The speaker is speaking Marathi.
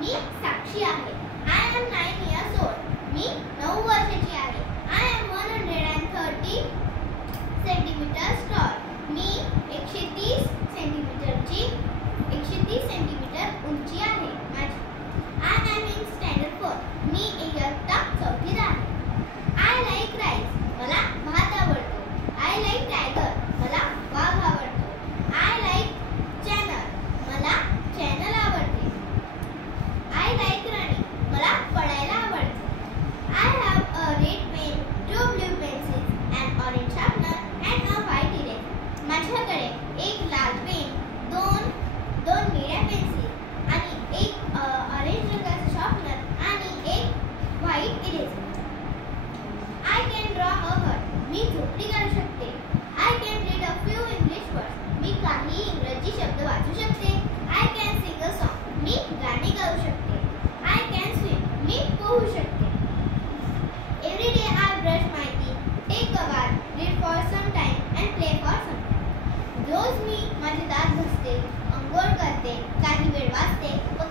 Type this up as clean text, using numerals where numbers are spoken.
मी साक्षी आहे. I am 9 years old. मी 9 वर्षाची आहे. I am 130 centimeters tall. Me 130 centimetre उंची आहे माझी. I am in standard 4. मी इयत्ता 4थीत आहे. I like rice. मला भात आवडतो. I like tiger. मला वाघ आवडतो. I like channel. मला चॅनल आवडते. I like running. मला पळायला आवडते. I have a red pen, 2 blue pencils, an orange sharpener and a white eraser. माझ्याकडे एक लाल पेन, दोन निळ्या पेन्सिल आणि एक ऑरेंज रंगाचा शॉर्पनर आणि एक white eraser. I can draw a hut. मी झोपडी काढू शकते. I can read a few English words. मी काही इंग्रजी शब्द वाचू शकते. I can sing a song. मी गाणे गाऊ शकते. I can swim. मी पोहू शकते. Every day I brush my teeth, take a bath, read for some time and play for some time. रोज मी माझे दात घासते, अंघोळ करते, काही वेळ वाचते व